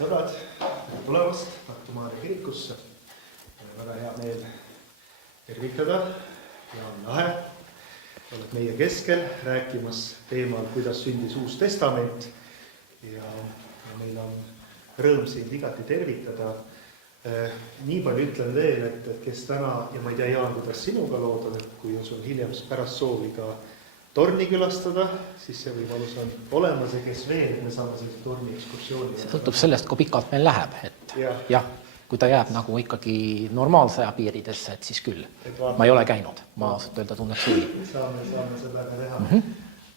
Sõbrad, tere tulemast Tartu Maarja kirikusse. Väga hea meel tervitada ja on lahe. Oled meie keskel rääkimas teemal, kuidas sündis Uus Testament. Ja meil on rõõm sind igati tervitada. Nii palju ütlen veel, et kes täna, ja ma ei tea, Jaan, kuidas sinuga lood on, et kui on sul hiljem pärast soovi ka Torni külastada, siis see võimalus on olemas ja kes veel, et me saame sellise Torni ekskursiooni. See sõltub sellest, kui pikalt meil läheb. Et jah, kui ta jääb nagu ikkagi normaalse aja piiridesse, et siis küll. Ma ei ole käinud, ma ausalt öelda tunneks huvi. Saame seda ka teha.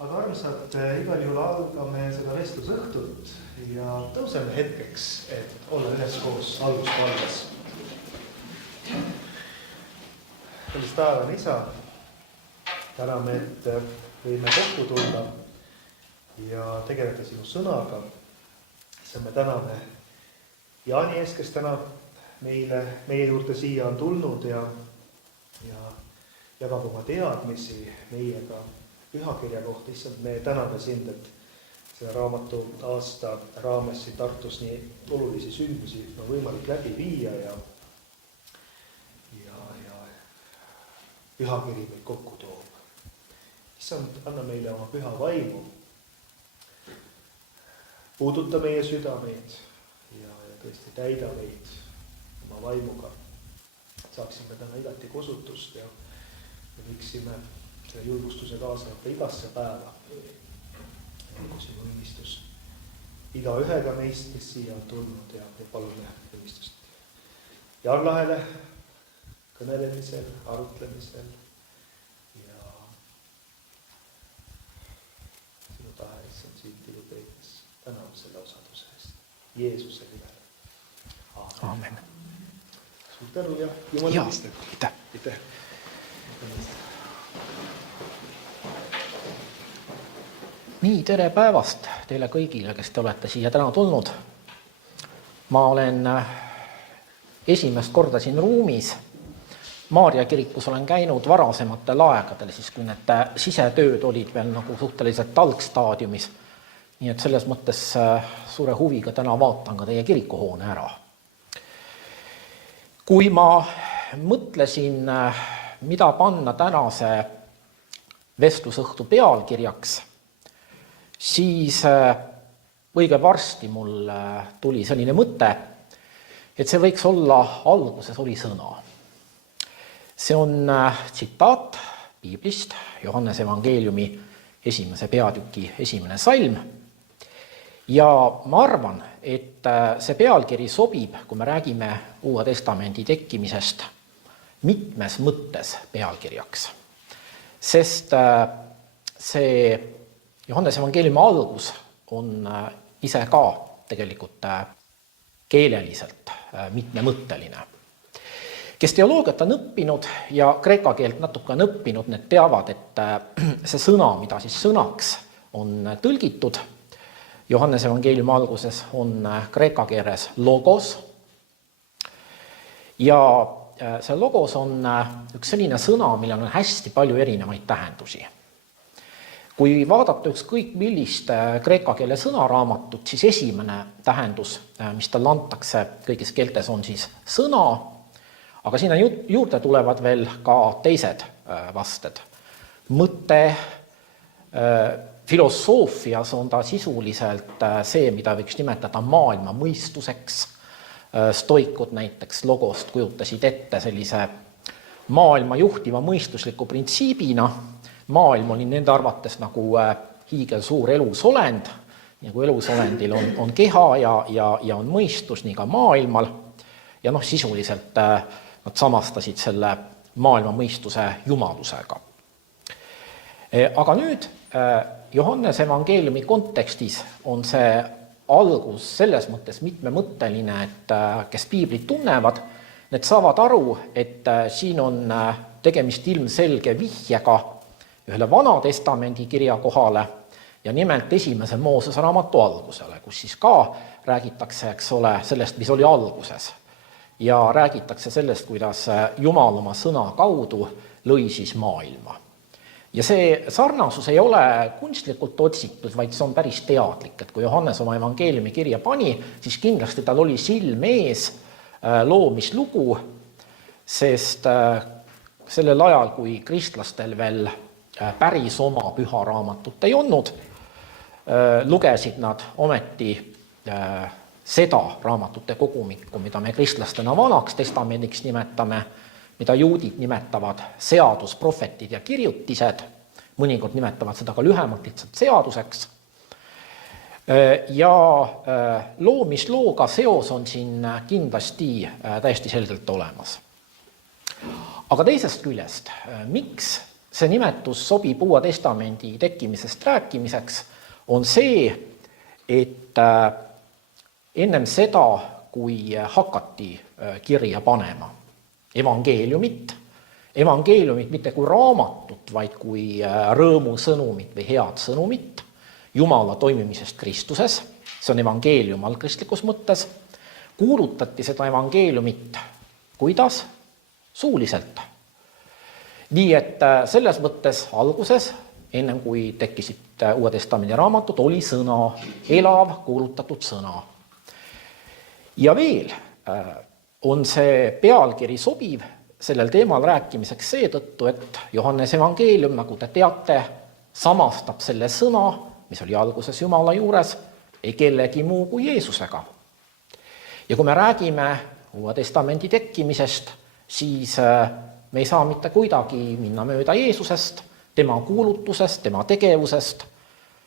Aga armsad, igal juhul algame seda vestlusõhtut ja tõuseme hetkeks, et olla üheskoos algusvalves. Sellest päevan isa, täname, et võime kokku tulla ja tegeleda sinu sõnaga. See me täname Jaani ees, kes täna meie juurde siia on tulnud ja jagab oma teadmisi meiega pühakirja kohta. Issand, me täname sind, et selle raamatu aasta raames siin Tartus nii olulisi sündmusi on võimalik läbi viia ja pühakiri meid kokku toob. Issand, anna meile oma püha vaimu, puuduta meie südameid ja tõesti täida meid oma vaimuga. Saaksime täna igati kosutust ja võiksime selle julgustuse kaasa võtta igasse päeva. Olgu sinu õnnistus iga ühega meist, kes siia on tulnud ja palume õnnistust Jarlahele kõnelemisel, arutlemisel ja sinu tahe, issand, sündigu teides. Täname selle osaduse eest. Jeesuse nimel. Aamen. Suur tänu ja Jumal õnnistab. Aitäh. Nii, tere päevast teile kõigile, kes te olete siia täna tulnud. Ma olen esimest korda siin ruumis. Maarja kirikus olen käinud varasematel aegadel, siis kui need sisetööd olid veel nagu suhteliselt algstaadiumis. Nii et selles mõttes suure huviga täna vaatan ka teie kirikuhoone ära. Kui ma mõtlesin, mida panna tänase vestlusõhtu pealkirjaks, siis õige varsti mul tuli selline mõte, et see võiks olla, alguses oli sõna. See on tsitaat Piiblist, Johannese evangeeliumi 1. peatüki 1. salm. Ja ma arvan, et see pealkiri sobib, kui me räägime Uue Testamendi tekkimisest, mitmes mõttes pealkirjaks. Sest see Johannese evangeeliumi algus on ise ka tegelikult keeleliselt mitmemõtteline. Kes teoloogiat on õppinud ja kreeka keelt natuke on õppinud, need teavad, et see sõna, mida siis sõnaks on tõlgitud, Johannese evangeeliumi alguses on kreeka keeles logos. Ja see logos on üks selline sõna, millel on hästi palju erinevaid tähendusi. Kui vaadata ükskõik millist kreeka keele sõnaraamatut, siis esimene tähendus, mis tal antakse kõigis keeltes, on siis sõna, aga sinna juurde tulevad veel ka teised vasted. Mõte, filosoofias on ta sisuliselt see, mida võiks nimetada maailma mõistuseks. Stoikud näiteks logost kujutasid ette sellise maailma juhtiva mõistusliku printsiibina. Maailm oli nende arvates nagu hiigelsuur elusolend, nagu elusolendil on keha ja on mõistus, nii ka maailmal. Ja sisuliselt nad samastasid selle maailma mõistuse jumalusega. Aga nüüd Johannese evangeeliumi kontekstis on see algus selles mõttes mitmemõtteline, et kes piiblit tunnevad, need saavad aru, et siin on tegemist ilmselge vihjega ühele Vana Testamendi kirja kohale ja nimelt 1. Moosese raamatu algusele, kus siis ka räägitakse, eks ole, sellest, mis oli alguses. Ja räägitakse sellest, kuidas Jumal oma sõna kaudu lõi siis maailma. Ja see sarnasus ei ole kunstlikult otsitud, vaid see on päris teadlik, et kui Johannes oma evangeeliumi kirja pani, siis kindlasti tal oli silm ees loomislugu, sest sellel ajal, kui kristlastel veel päris oma püha raamatut ei olnud, lugesid nad ometi seda raamatute kogumikku, mida me kristlastena vanaks testamendiks nimetame, mida juudid nimetavad seadus, prohvetid ja kirjutised, mõnikord nimetavad seda ka lühemalt lihtsalt seaduseks. Ja loomislooga seos on siin kindlasti täiesti selgelt olemas. Aga teisest küljest, miks see nimetus sobib Uue Testamendi tekkimisest rääkimiseks, on see, et ennem seda, kui hakati kirja panema evangeeliumit mitte kui raamatut, vaid kui rõõmusõnumit või head sõnumit Jumala toimimisest Kristuses, see on evangeelium algkristlikus mõttes, kuulutati seda evangeeliumit kuidas? Suuliselt. Nii et selles mõttes alguses, ennem kui tekkisid Uue Testamendi raamatud, oli sõna, elav kuulutatud sõna. Ja veel on see pealkiri sobiv sellel teemal rääkimiseks seetõttu, et Johannes evangeelium, nagu te teate, samastab selle sõna, mis oli alguses Jumala juures, ei kellegi muu kui Jeesusega. Ja kui me räägime Uue Testamendi tekkimisest, siis me ei saa mitte kuidagi minna mööda Jeesusest, tema kuulutusest, tema tegevusest.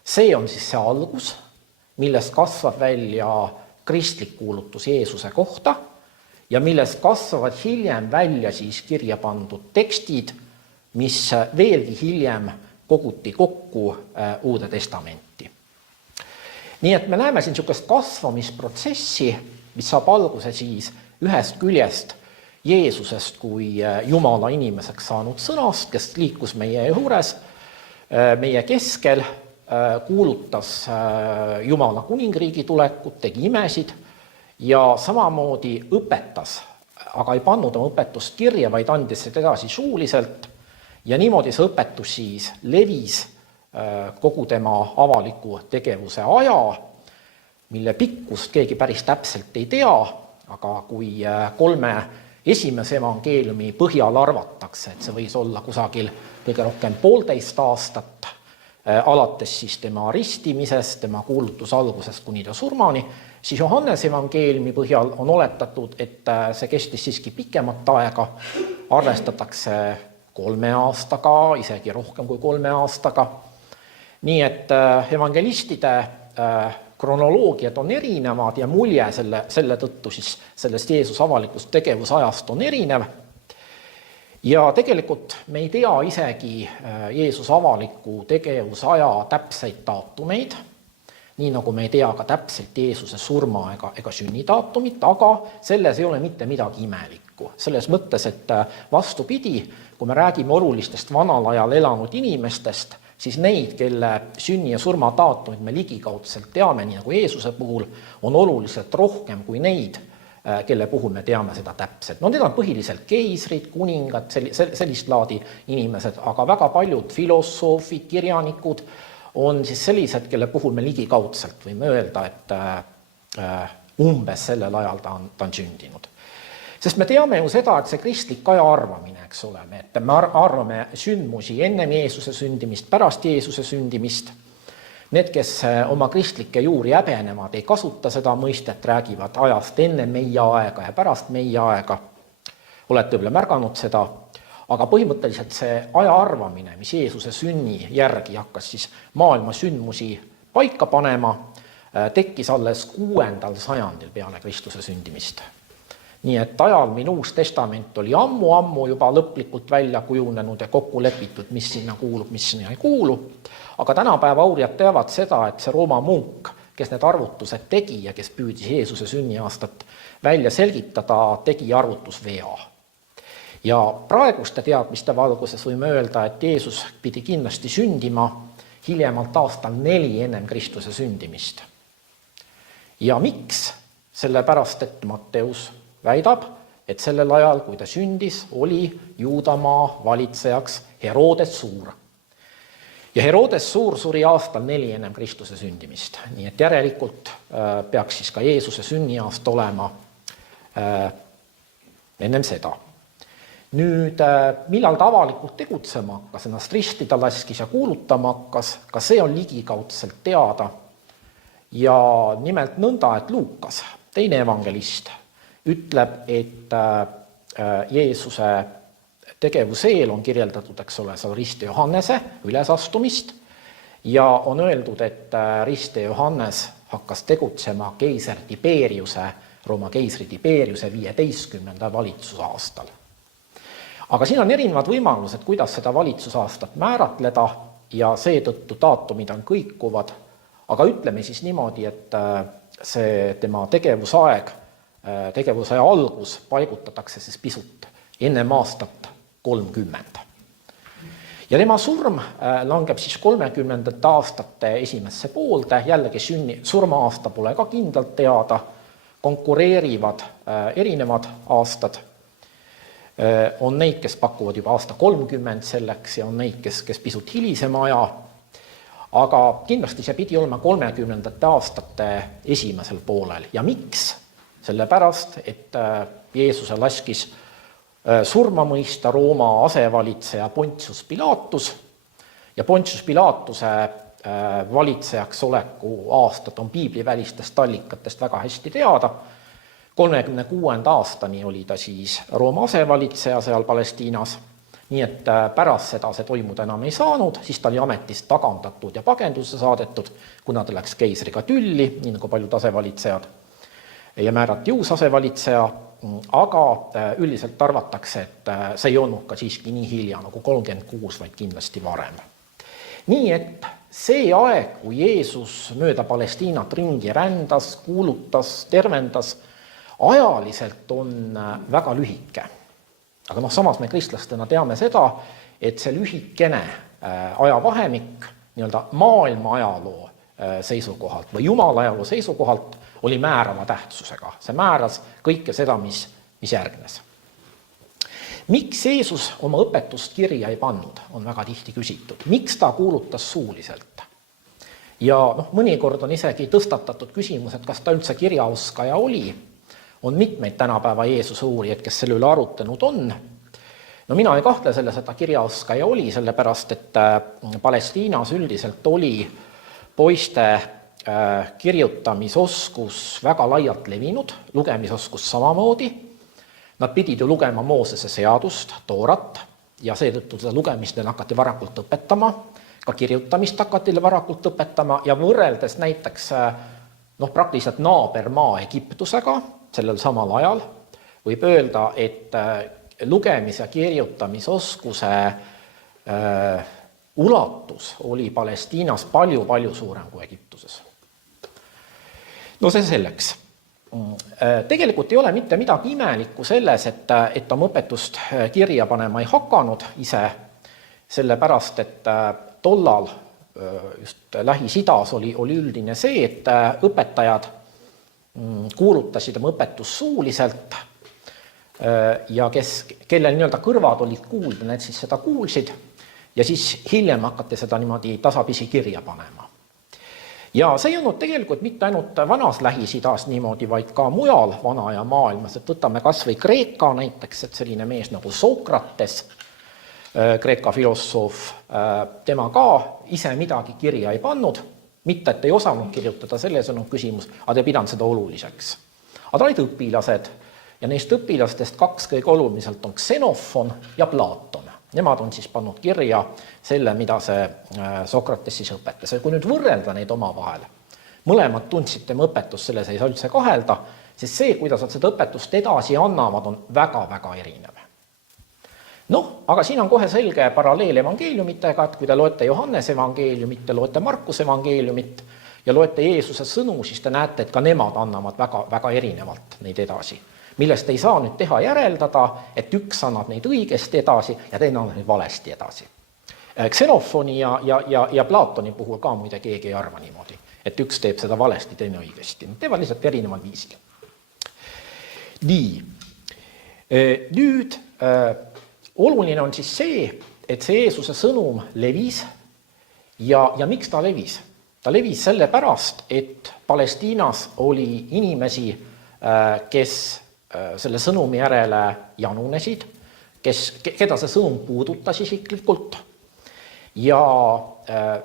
See on siis see algus, millest kasvab välja kristlik kuulutus Jeesuse kohta ja millest kasvavad hiljem välja siis kirja pandud tekstid, mis veelgi hiljem koguti kokku Uude Testamenti. Nii et me näeme siin niisugust kasvamisprotsessi, mis saab alguse siis ühest küljest Jeesusest kui Jumala inimeseks saanud sõnast, kes liikus meie juures, meie keskel, kuulutas Jumala kuningriigi tulekut, tegi imesid ja samamoodi õpetas, aga ei pannud oma õpetust kirja, vaid andis seda edasi suuliselt ja niimoodi see õpetus siis levis kogu tema avaliku tegevuse aja, mille pikkust keegi päris täpselt ei tea, aga kui 3 esimese evangeeliumi põhjal arvatakse, et see võis olla kusagil kõige rohkem 1,5 aastat, alates siis tema ristimisest, tema kuulutuse algusest kuni ta surmani, siis Johannes evangeeliumi põhjal on oletatud, et see kestis siiski pikemat aega, arvestatakse 3 aastaga, isegi rohkem kui 3 aastaga. Nii et evangelistide kronoloogiad on erinevad ja mulje selle tõttu siis sellest Jeesus avalikust tegevusajast on erinev. Ja tegelikult me ei tea isegi Jeesus avaliku tegevusaja täpseid daatumeid, nii nagu me ei tea ka täpselt Jeesuse surma ega sünnidaatumit, aga selles ei ole mitte midagi imelikku. Selles mõttes, et vastupidi, kui me räägime olulistest vanal ajal elanud inimestest, siis neid, kelle sünni ja surma daatumid me ligikaudselt teame, nii nagu Jeesuse puhul, on oluliselt rohkem kui neid, kelle puhul me teame seda täpselt. No need on põhiliselt keisrid, kuningad, sellist laadi inimesed, aga väga paljud filosoofid, kirjanikud on siis sellised, kelle puhul me ligikaudselt võime öelda, et umbes sellel ajal ta on sündinud. Sest me teame ju seda, et see kristlik aja arvamine, eks ole, et me arvame sündmusi ennem Jeesuse sündimist, pärast Jeesuse sündimist. Need, kes oma kristlikke juuri häbenevad, ei kasuta seda mõistet, räägivad ajast enne meie aega ja pärast meie aega. Olete võib-olla märganud seda, aga põhimõtteliselt see aja arvamine, mis Jeesuse sünni järgi hakkas siis maailma sündmusi paika panema, tekkis alles 6. sajandil peale Kristuse sündimist. Nii et ajal, mil Uus Testament oli ammu juba lõplikult välja kujunenud ja kokku lepitud, mis sinna kuulub, mis sinna ei kuulu. Aga tänapäeva uurijad teavad seda, et see Rooma munk, kes need arvutused tegi ja kes püüdis Jeesuse sünniaastat välja selgitada, tegi arvutusvea. Ja praeguste teadmiste valguses võime öelda, et Jeesus pidi kindlasti sündima hiljemalt aastal 4 ennem Kristuse sündimist. Ja miks? Sellepärast, et Matteus väidab, et sellel ajal, kui ta sündis, oli Juudamaa valitsejaks Herodes Suur. ja Herodes Suur suri aastal 4 enne Kristuse sündimist, nii et järelikult peaks siis ka Jeesuse sünniaasta olema ennem seda. Nüüd, millal ta avalikult tegutsema hakkas, ennast ristida laskis ja kuulutama hakkas, ka see on ligikaudselt teada. Ja nimelt nõnda, et Luukas, teine evangelist, ütleb, et Jeesuse tegevuse eel on kirjeldatud, eks ole, seal Riste Johannese ülesastumist ja on öeldud, et Riste Johannes hakkas tegutsema keiser Tiberiuse, Rooma keisri Tiberiuse 15. valitsusaastal. Aga siin on erinevad võimalused, kuidas seda valitsusaastat määratleda ja seetõttu daatumid on kõikuvad, aga ütleme siis niimoodi, et see tema tegevusaeg, tegevusaja algus paigutatakse siis pisut ennem aastat 30. Ja tema surm langeb siis 30. aastate esimesse poolde, jällegi surma-aasta pole ka kindlalt teada, konkureerivad erinevad aastad. On neid, kes pakuvad juba aasta 30 selleks ja on neid, kes pisut hilisema aja, aga kindlasti see pidi olema 30. aastate esimesel poolel. Ja miks? Sellepärast, et Jeesuse laskis surma mõista Rooma asevalitseja Pontius Pilatus ja Pontius Pilatuse valitsejaks oleku aastad on piiblivälistest allikatest väga hästi teada. 36. aastani oli ta siis Rooma asevalitseja seal Palestiinas, nii et pärast seda see toimuda enam ei saanud, siis ta oli ametist tagandatud ja pagendusse saadetud, kuna ta läks keisriga tülli, nii nagu paljud asevalitsejad, ja määrati uus asevalitseja, aga üldiselt arvatakse, et see ei olnud ka siiski nii hilja nagu 36, vaid kindlasti varem. Nii et see aeg, kui Jeesus mööda Palestiinat ringi rändas, kuulutas, tervendas, ajaliselt on väga lühike. Aga samas me kristlastena teame seda, et see lühikene ajavahemik nii-öelda maailma ajaloo seisukohalt või Jumala ajaloo seisukohalt oli määrava tähtsusega. See määras kõike seda, mis järgnes. Miks Jeesus oma õpetust kirja ei pannud, on väga tihti küsitud. Miks ta kuulutas suuliselt? Ja mõnikord on isegi tõstatatud küsimus, et kas ta üldse kirjaoskaja oli. On mitmeid tänapäeva Jeesuse uurijaid, kes selle üle arutanud on. Mina ei kahtle selles, et ta kirjaoskaja oli, sellepärast, et Palestiinas üldiselt oli poiste kirjutamisoskus väga laialt levinud, lugemisoskus samamoodi. Nad pidid ju lugema Moosese seadust, Toorat, ja seetõttu seda lugemist hakati varakult õpetama, ka kirjutamist hakati varakult õpetama ja võrreldes näiteks praktiliselt naabermaa Egiptusega sellel samal ajal võib öelda, et lugemis- ja kirjutamisoskuse ulatus oli Palestiinas palju suurem kui Egiptuses. See selleks. Tegelikult ei ole mitte midagi imelikku selles, et ta oma õpetust kirja panema ei hakanud ise, sellepärast, et tollal just Lähis-Idas oli üldine see, et õpetajad kuulutasid oma õpetust suuliselt ja kellel nii-öelda kõrvad olid kuulda, need siis seda kuulsid ja siis hiljem hakati seda niimoodi tasapisi kirja panema. Ja see ei olnud tegelikult mitte ainult vanas Lähis-Idas niimoodi, vaid ka mujal vana aja maailmas, et võtame kas või Kreeka näiteks, et selline mees nagu Sokrates, Kreeka filosoof, tema ka ise midagi kirja ei pannud, mitte et ei osanud kirjutada, selles on küsimus, aga ei pidanud seda oluliseks. Aga olid õpilased ja neist õpilastest 2 kõige oluliselt on Xenofon ja Platon. Nemad on siis pannud kirja selle, mida see Sokrates siis õpetas. Ja kui nüüd võrrelda neid omavahel, mõlemad tundsid tema õpetust, selles ei saa üldse kahelda, sest see, kuidas nad seda õpetust edasi annavad, on väga erinev. Aga siin on kohe selge paralleel evangeeliumitega, et kui te loete Johannese evangeeliumit, te loete Markuse evangeeliumit ja loete Jeesuse sõnu, siis te näete, et ka nemad annavad väga erinevalt neid edasi. Millest ei saa nüüd teha järeldada, et üks annab neid õigesti edasi ja teine annab neid valesti edasi. Xenofoni ja Platoni puhul ka muide keegi ei arva niimoodi, et üks teeb seda valesti, teine õigesti. Nad teevad lihtsalt erineval viisil. Nii. Nüüd oluline on siis see, et see Jeesuse sõnum levis Ja miks ta levis? Ta levis sellepärast, et Palestiinas oli inimesi, kes selle sõnumi järele janunesid, keda see sõnum puudutas isiklikult. Ja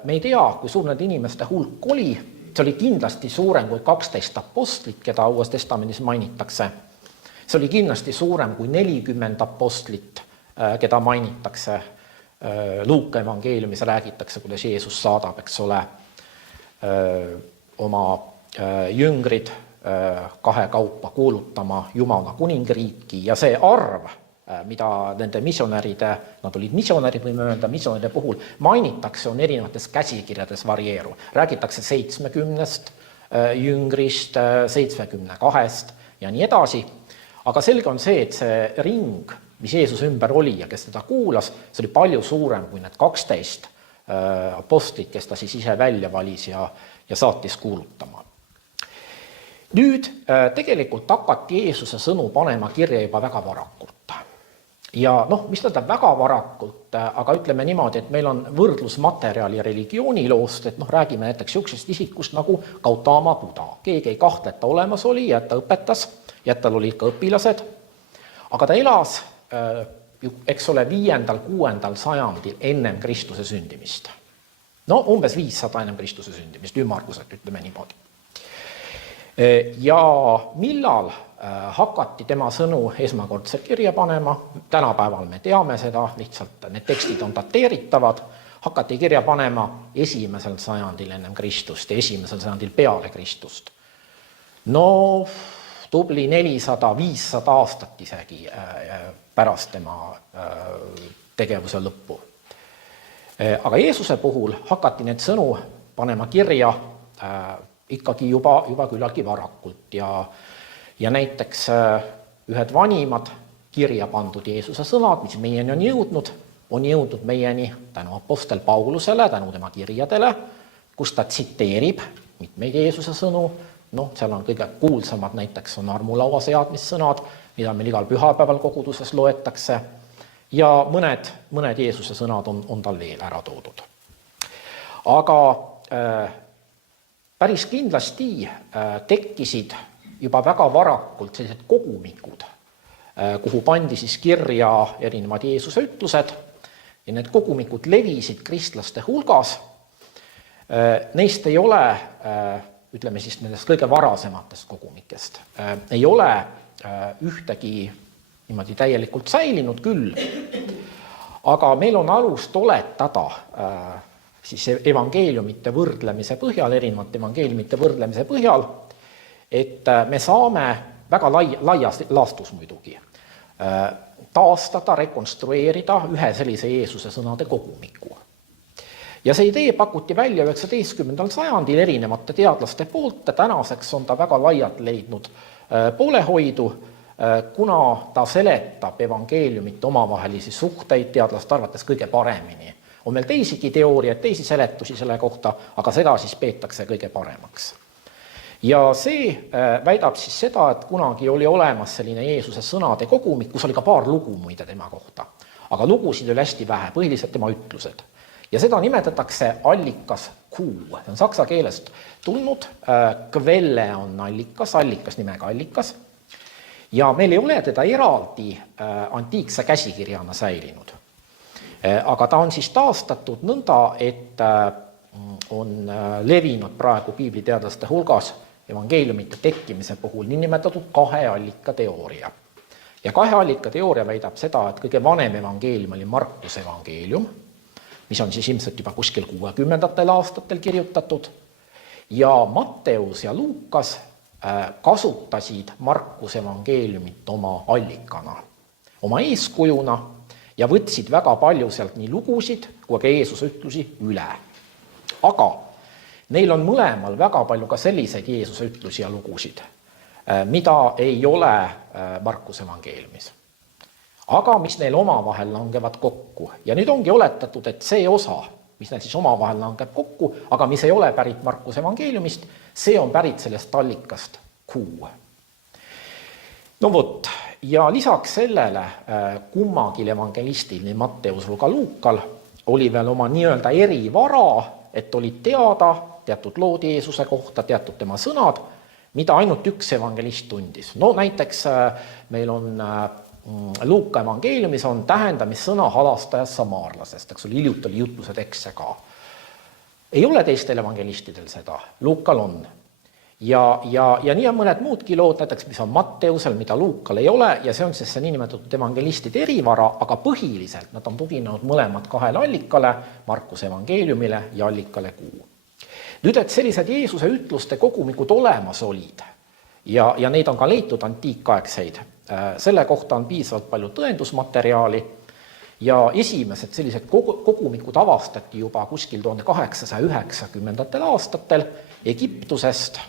me ei tea, kui suur need inimeste hulk oli, see oli kindlasti suurem kui 12 apostlit, keda Uues Testamendis mainitakse. See oli kindlasti suurem kui 40 apostlit, keda mainitakse. Luuka evangeeliumis räägitakse, kuidas Jeesus saadab, eks ole, oma jüngrid kahekaupa kuulutama Jumala kuningriiki ja see arv, mida nende missionäride, nad olid missionärid, võime öelda, missionäride puhul mainitakse, on erinevates käsikirjades varieeru. Räägitakse 70 jüngrist, 72 ja nii edasi. Aga selge on see, et see ring, mis Jeesuse ümber oli ja kes teda kuulas, see oli palju suurem kui need 12 apostlit, kes ta siis ise välja valis ja saatis kuulutama. Nüüd tegelikult hakati Jeesuse sõnu panema kirja juba väga varakult. Ja mis tähendab väga varakult, aga ütleme niimoodi, et meil on võrdlusmaterjali religiooniloost, et räägime näiteks niisugusest isikust nagu Gautama Buddha. Keegi ei kahtle, et ta olemas oli ja et ta õpetas ja et tal olid ka õpilased, aga ta elas, eks ole, 5.–6. sajandil ennem Kristuse sündimist. Umbes 500 ennem Kristuse sündimist, ümmarguselt ütleme niimoodi. Ja millal hakati tema sõnu esmakordselt kirja panema, tänapäeval me teame seda, lihtsalt need tekstid on dateeritavad, hakati kirja panema 1. sajandil ennem Kristust ja 1. sajandil peale Kristust. Tubli 400-500 aastat isegi pärast tema tegevuse lõppu. Aga Jeesuse puhul hakati need sõnu panema kirja ikkagi juba küllaltki varakult ja näiteks ühed vanimad kirja pandud Jeesuse sõnad, mis meieni on jõudnud meieni tänu apostel Paulusele, tänu tema kirjadele, kus ta tsiteerib mitmeid Jeesuse sõnu. Seal on kõige kuulsamad, näiteks on armulaua seadmissõnad, mida meil igal pühapäeval koguduses loetakse ja mõned Jeesuse sõnad on tal veel ära toodud. Aga päris kindlasti tekkisid juba väga varakult sellised kogumikud, kuhu pandi siis kirja erinevad Jeesuse ütlused ja need kogumikud levisid kristlaste hulgas. Neist ei ole, ütleme siis nendest kõige varasematest kogumikest, ei ole ühtegi niimoodi täielikult säilinud küll, aga meil on alust oletada siis evangeeliumite võrdlemise põhjal, erinevate evangeeliumite võrdlemise põhjal, et me saame väga laias laastus muidugi taastada, rekonstrueerida ühe sellise Jeesuse sõnade kogumiku. Ja see idee pakuti välja 19. sajandil erinevate teadlaste poolt, tänaseks on ta väga laialt leidnud poolehoidu, kuna ta seletab evangeeliumite omavahelisi suhteid teadlaste arvates kõige paremini. On meil teisigi teooriaid, teisi seletusi selle kohta, aga seda siis peetakse kõige paremaks. Ja see väidab siis seda, et kunagi oli olemas selline Jeesuse sõnade kogumik, kus oli ka paar lugu muide tema kohta, aga lugusid oli hästi vähe, põhiliselt tema ütlused. Ja seda nimetatakse allikas Q, see on saksa keelest tulnud, Quelle on allikas nimega allikas, ja meil ei ole teda eraldi antiikse käsikirjana säilinud. Aga ta on siis taastatud nõnda, et on levinud praegu piibliteadlaste hulgas evangeeliumite tekkimise puhul niinimetatud 2 allika teooria. Ja 2 allika teooria väidab seda, et kõige vanem evangeelium oli Markuse evangeelium, mis on siis ilmselt juba kuskil 60. aastatel kirjutatud, ja Matteus ja Luukas kasutasid Markuse evangeeliumit oma allikana, oma eeskujuna ja võtsid väga palju sealt nii lugusid kui ka Jeesuse ütlusi üle. Aga neil on mõlemal väga palju ka selliseid Jeesuse ütlusi ja lugusid, mida ei ole Markuse evangeeliumis. Aga mis neil omavahel langevad kokku. Ja nüüd ongi oletatud, et see osa, mis neil siis omavahel langeb kokku, aga mis ei ole pärit Markuse evangeeliumist, see on pärit sellest allikast Q. Ja lisaks sellele kummagil evangelistil, nii Matteusel kui Luukal, oli veel oma nii-öelda erivara, et olid teada teatud lood Jeesuse kohta, teatud tema sõnad, mida ainult üks evangelist tundis. No näiteks meil on Luuka evangeeliumis on tähendamissõna halastajast samaarlasest, eks oli hiljuti oli jutluse tekste ka. Ei ole teistel evangelistidel seda, Luukal on. Ja nii on mõned muudki lood, näiteks mis on Matteusel, mida Luukal ei ole, ja see on siis see niinimetatud evangelistide erivara, aga põhiliselt nad on tuginenud mõlemad kahele allikale, Markuse evangeeliumile ja allikale 6. Nüüd, et sellised Jeesuse ütluste kogumikud olemas olid ja neid on ka leitud antiikaegseid, selle kohta on piisavalt palju tõendusmateriaali ja esimesed sellised kogumikud avastati juba kuskil 1890. aastatel Egiptusest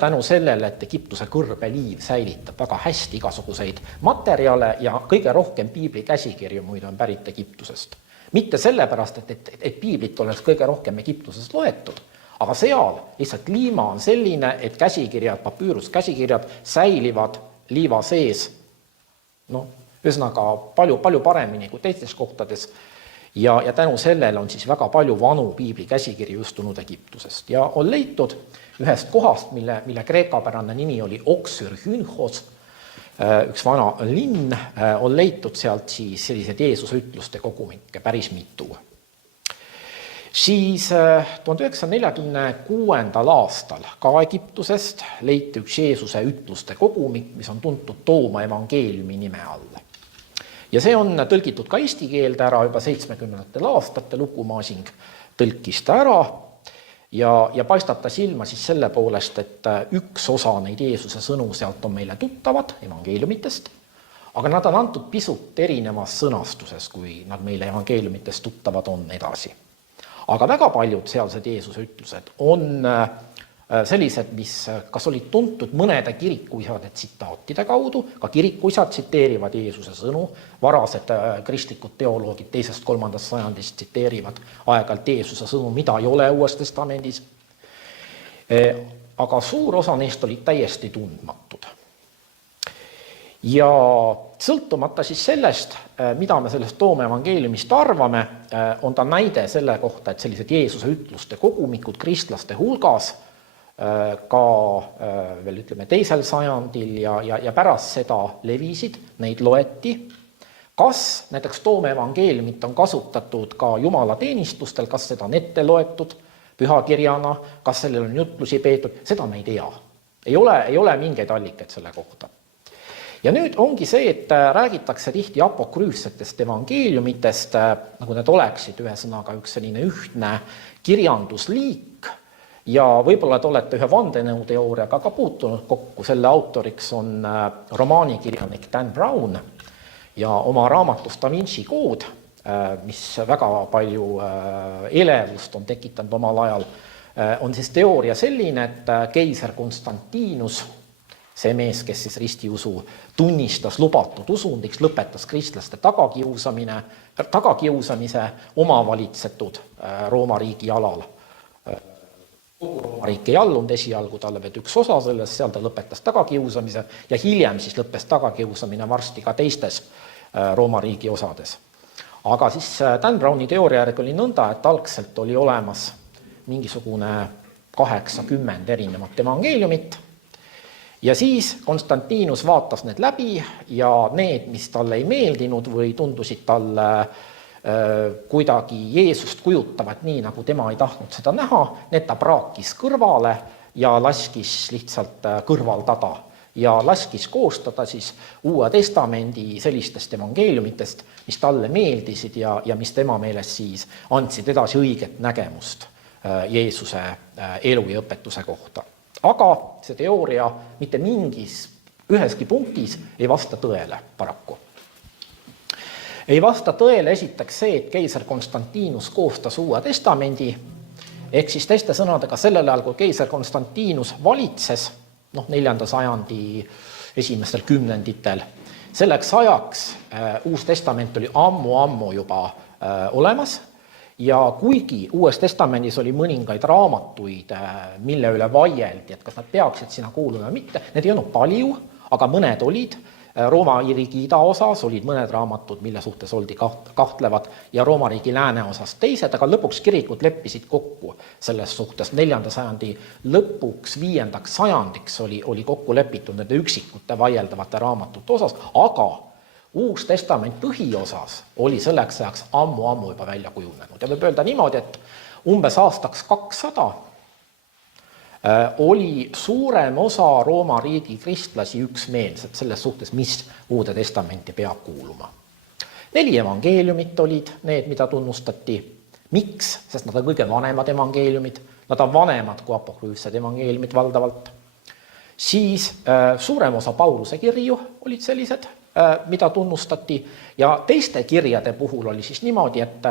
tänu sellele, et Egiptuse kõrbeliiv säilitab väga hästi igasuguseid materjale ja kõige rohkem piibli käsikirju muide on pärit Egiptusest. Mitte sellepärast, et piiblit oleks kõige rohkem Egiptuses loetud, aga seal lihtsalt kliima on selline, et käsikirjad, papüüruskäsikirjad säilivad liiva sees, ühesõnaga palju paremini kui teistes kohtades ja tänu sellele on siis väga palju vanu piibli käsikirju just tulnud Egiptusest ja on leitud ühest kohast, mille kreekapärane nimi oli Oxyrhynchos, üks vana linn, on leitud sealt siis sellised Jeesuse ütluste kogumikke päris mitu. Siis 1946. aastal ka Egiptusest leiti üks Jeesuse ütluste kogumik, mis on tuntud Tooma evangeeliumi nime all. Ja see on tõlgitud ka eesti keelde ära juba 70. aastate, Lukumaasing tõlkis ta ära ja paistab ta silma siis selle poolest, et üks osa neid Jeesuse sõnu sealt on meile tuttavad evangeeliumitest, aga nad on antud pisut erinevas sõnastuses, kui nad meile evangeeliumitest tuttavad on edasi. Aga väga paljud sealsed Jeesuse ütlused on sellised, mis kas olid tuntud mõnede kirikuisade tsitaatide kaudu, ka kirikuisad tsiteerivad Jeesuse sõnu, varased kristlikud teoloogid 2.–3. sajandist tsiteerivad aeg-ajalt Jeesuse sõnu, mida ei ole Uues Testamendis. Aga suur osa neist olid täiesti tundmatud. Ja sõltumata siis sellest, mida me sellest Tooma evangeeliumist arvame, on ta näide selle kohta, et sellised Jeesuse ütluste kogumikud kristlaste hulgas ka veel ütleme 2. sajandil ja pärast seda levisid, neid loeti. Kas näiteks Tooma evangeeliumit on kasutatud ka jumalateenistustel, kas seda on ette loetud pühakirjana, kas sellel on jutlusi peetud, seda me ei tea. Ei ole mingeid allikaid selle kohta. Ja nüüd ongi see, et räägitakse tihti apokrüüfsetest evangeeliumitest, nagu need oleksid ühesõnaga üks selline ühtne kirjandusliik ja võib-olla te olete ühe vandenõuteooriaga ka puutunud kokku. Selle autoriks on romaanikirjanik Dan Brown ja oma raamatus Da Vinci kood, mis väga palju elevust on tekitanud omal ajal, on siis teooria selline, et keiser Konstantinus, see mees, kes siis ristiusu tunnistas lubatud usundiks, lõpetas kristlaste tagakiusamise omavalitsetud Rooma riigi alal. Kogu Rooma riik ei allunud esialgu talle, vaid üks osa sellest, seal ta lõpetas tagakiusamise ja hiljem siis lõppes tagakiusamine varsti ka teistes Rooma riigi osades. Aga siis Dan Browni teooria järgi oli nõnda, et algselt oli olemas mingisugune 80 erinevat evangeeliumit. Ja siis Konstantinus vaatas need läbi ja need, mis talle ei meeldinud või tundusid talle kuidagi Jeesust kujutavat nii, nagu tema ei tahtnud seda näha, need ta praakis kõrvale ja laskis lihtsalt kõrvaldada ja laskis koostada siis Uue Testamendi sellistest evangeeliumitest, mis talle meeldisid ja mis tema meelest siis andsid edasi õiget nägemust Jeesuse elu ja õpetuse kohta. Aga see teooria mitte mingis üheski punktis ei vasta tõele paraku. Ei vasta tõele esiteks see, et keiser Konstantinus koostas Uue Testamendi, ehk siis teiste sõnadega sellel ajal, kui keiser Konstantinus valitses 4. sajandi esimestel kümnenditel, selleks ajaks Uus Testament oli ammu juba olemas. Ja kuigi Uues Testamendis oli mõningaid raamatuid, mille üle vaieldi, et kas nad peaksid sinna kuuluma mitte, need ei olnud palju, aga mõned olid. Rooma riigi idaosas olid mõned raamatud, mille suhtes oldi kahtlevad ja Rooma riigi lääneosas teised, aga lõpuks kirikud leppisid kokku selles suhtes. 4. sajandi lõpuks 5. sajandiks oli kokku lepitud nende üksikute vaieldavate raamatute osas, aga Uus Testament põhiosas oli selleks ajaks ammu juba välja kujunenud. Ja võib öelda niimoodi, et umbes aastaks 200 oli suurem osa Rooma riigi kristlasi üksmeelsed selles suhtes, mis Uude Testamenti peab kuuluma. 4 evangeeliumit olid need, mida tunnustati. Miks? Sest nad on kõige vanemad evangeeliumid. Nad on vanemad kui apokrüüfsed evangeeliumid valdavalt. Siis suurem osa Pauluse kirju olid sellised, mida tunnustati, ja teiste kirjade puhul oli siis niimoodi, et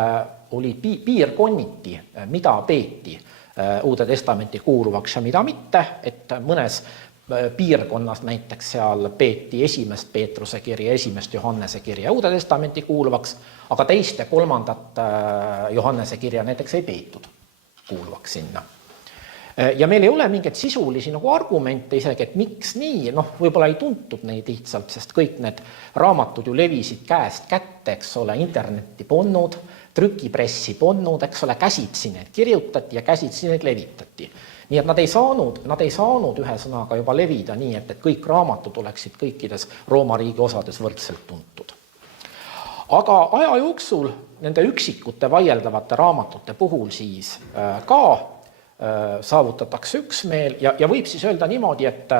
oli piirkonniti, mida peeti Uude Testamenti kuuluvaks ja mida mitte, et mõnes piirkonnas näiteks seal peeti 1. Peetruse kirja, 1. Johannese kirja Uude Testamenti kuuluvaks, aga 2. ja 3. Johannese kirja näiteks ei peetud kuuluvaks sinna. Ja meil ei ole mingeid sisulisi argumente isegi, et miks nii, võib-olla ei tuntud neid lihtsalt, sest kõik need raamatud ju levisid käest kätte, eks ole, internetti polnud, trükipressi polnud, eks ole, käsitsi need kirjutati ja käsitsi need levitati. Nii et nad ei saanud ühe sõnaga juba levida nii, et kõik raamatud oleksid kõikides Rooma riigi osades võrdselt tuntud. Aga aja jooksul nende üksikute vaieldavate raamatute puhul siis ka saavutatakse üksmeel ja võib siis öelda niimoodi, et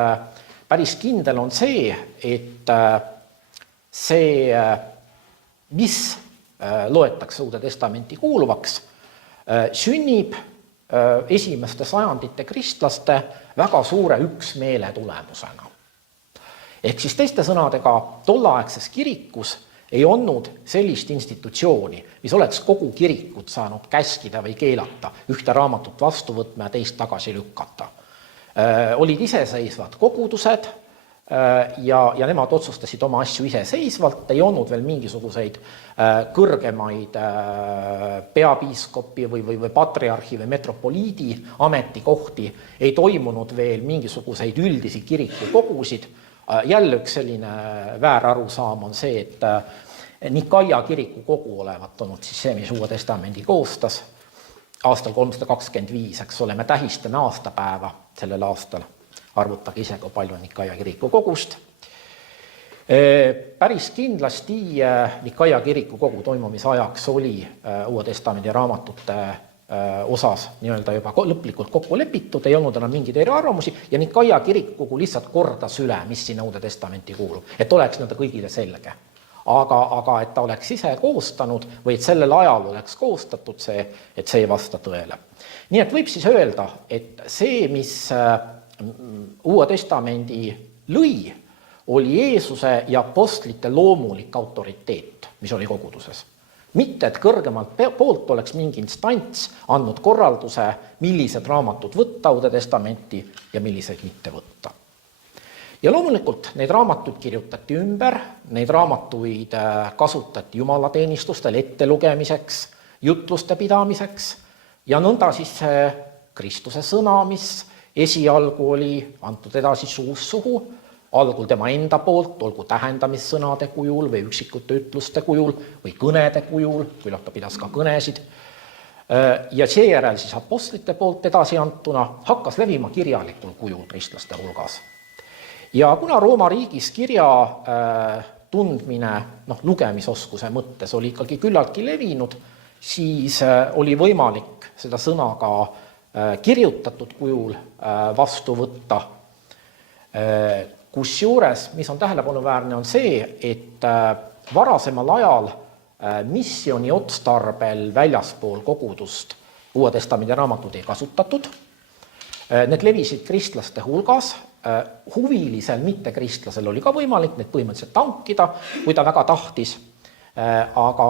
päris kindel on see, et see, mis loetakse Uude Testamenti kuuluvaks, sünnib esimeste sajandite kristlaste väga suure üksmeele tulemusena. Ehk siis teiste sõnadega, tolleaegses kirikus ei olnud sellist institutsiooni, mis oleks kogu kirikut saanud käskida või keelata, ühte raamatut vastu võtma ja teist tagasi lükata. Olid iseseisvad kogudused ja nemad otsustasid oma asju iseseisvalt, ei olnud veel mingisuguseid kõrgemaid peapiiskopi või patriarhi või metropoliidi ametikohti, ei toimunud veel mingisuguseid üldisi kirikukogusid. Jälle üks selline väärarusaam on see, et Nikaia kiriku kogu olevat olnud siis see, mis Uue Testamendi koostas aastal 325, eks ole, me tähistame aastapäeva sellel aastal. Arvutage ise, kui palju Nikaia kiriku kogust. Päris kindlasti Nikaia kiriku kogu toimumisajaks oli Uue Testamendi raamatute osas nii-öelda juba lõplikult kokku lepitud, ei olnud enam mingeid eriarvamusi ja Nikaia kirikukogu lihtsalt kordas üle, mis sinna Uude Testamenti kuulub, et oleks nõnda kõigile selge. Aga et ta oleks ise koostanud või et sellel ajal oleks koostatud see, et see ei vasta tõele. Nii et võib siis öelda, et see, mis Uue Testamendi lõi, oli Jeesuse ja apostlite loomulik autoriteet, mis oli koguduses. Mitte, et kõrgemalt poolt oleks mingi instants andnud korralduse, millised raamatud võtta Uude Testamenti ja milliseid mitte võtta. Ja loomulikult neid raamatuid kirjutati ümber, neid raamatuid kasutati jumalateenistustel ettelugemiseks, jutluste pidamiseks ja nõnda siis Kristuse sõna, mis esialgu oli antud edasi suust suhu, algul tema enda poolt, olgu tähendamissõnade kujul või üksikute ütluste kujul või kõnede kujul, küllap ta pidas ka kõnesid. Ja seejärel siis apostlite poolt edasi antuna hakkas levima kirjalikul kujul kristlaste hulgas. Ja kuna Rooma riigis kirja tundmine lugemisoskuse mõttes oli ikkagi küllaltki levinud, siis oli võimalik seda sõna ka kirjutatud kujul vastu võtta. Kusjuures, mis on tähelepanuväärne, on see, et varasemal ajal missiooni otstarbel väljaspool kogudust Uue Testamendi raamatud ei kasutatud. Need levisid kristlaste hulgas, huvilisel mittekristlasel oli ka võimalik need põhimõtteliselt tankida, kui ta väga tahtis, aga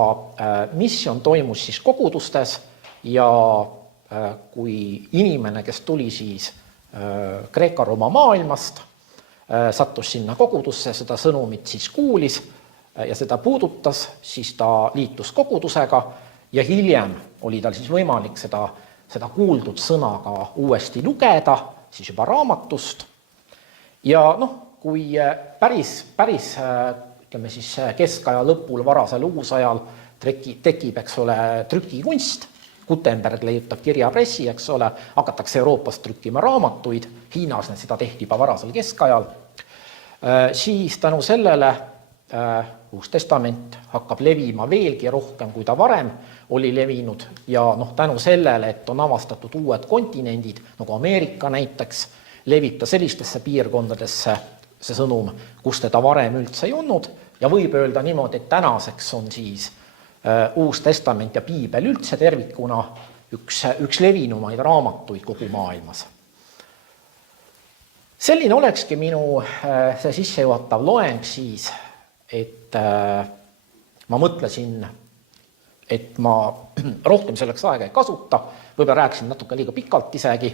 missioon toimus siis kogudustes ja kui inimene, kes tuli siis Kreeka-Rooma maailmast, sattus sinna kogudusse, seda sõnumit siis kuulis ja seda puudutas, siis ta liitus kogudusega ja hiljem oli tal siis võimalik seda kuuldud sõna ka uuesti lugeda, siis juba raamatust. Ja kui päris ütleme siis keskaja lõpul, varasel uusajal tekib, eks ole, trükikunst, Gutenberg leiutab kirjapressi, eks ole, hakatakse Euroopas trükkima raamatuid, Hiinas seda tehti juba varasel keskajal, siis tänu sellele Uus Testament hakkab levima veelgi rohkem, kui ta varem oli levinud ja tänu sellele, et on avastatud uued kontinendid, nagu Ameerika näiteks, levib ta sellistesse piirkondadesse see sõnum, kus teda varem üldse ei olnud ja võib öelda niimoodi, et tänaseks on siis Uus Testament ja Piibel üldse tervikuna üks levinumaid raamatuid kogu maailmas. Selline olekski minu see sissejuhatav loeng siis, et ma mõtlesin, et ma rohkem selleks aega ei kasuta, võib-olla rääkisin natuke liiga pikalt isegi.